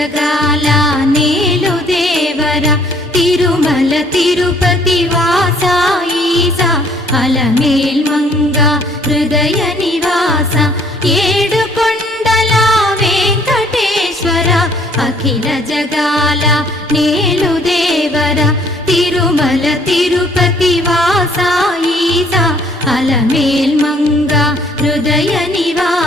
జగాల నేలు దేవర తిరుమల తిరుపతి వాస ఈసా అలమేల్ మంగ హృదయ నివాస ఏడు కొండల వెంకటేశ్వర అఖిల జగాల నేలు దేవర తిరుమల తిరుపతి వాస ఈసా అలమేల్ మంగ హృదయ నివాస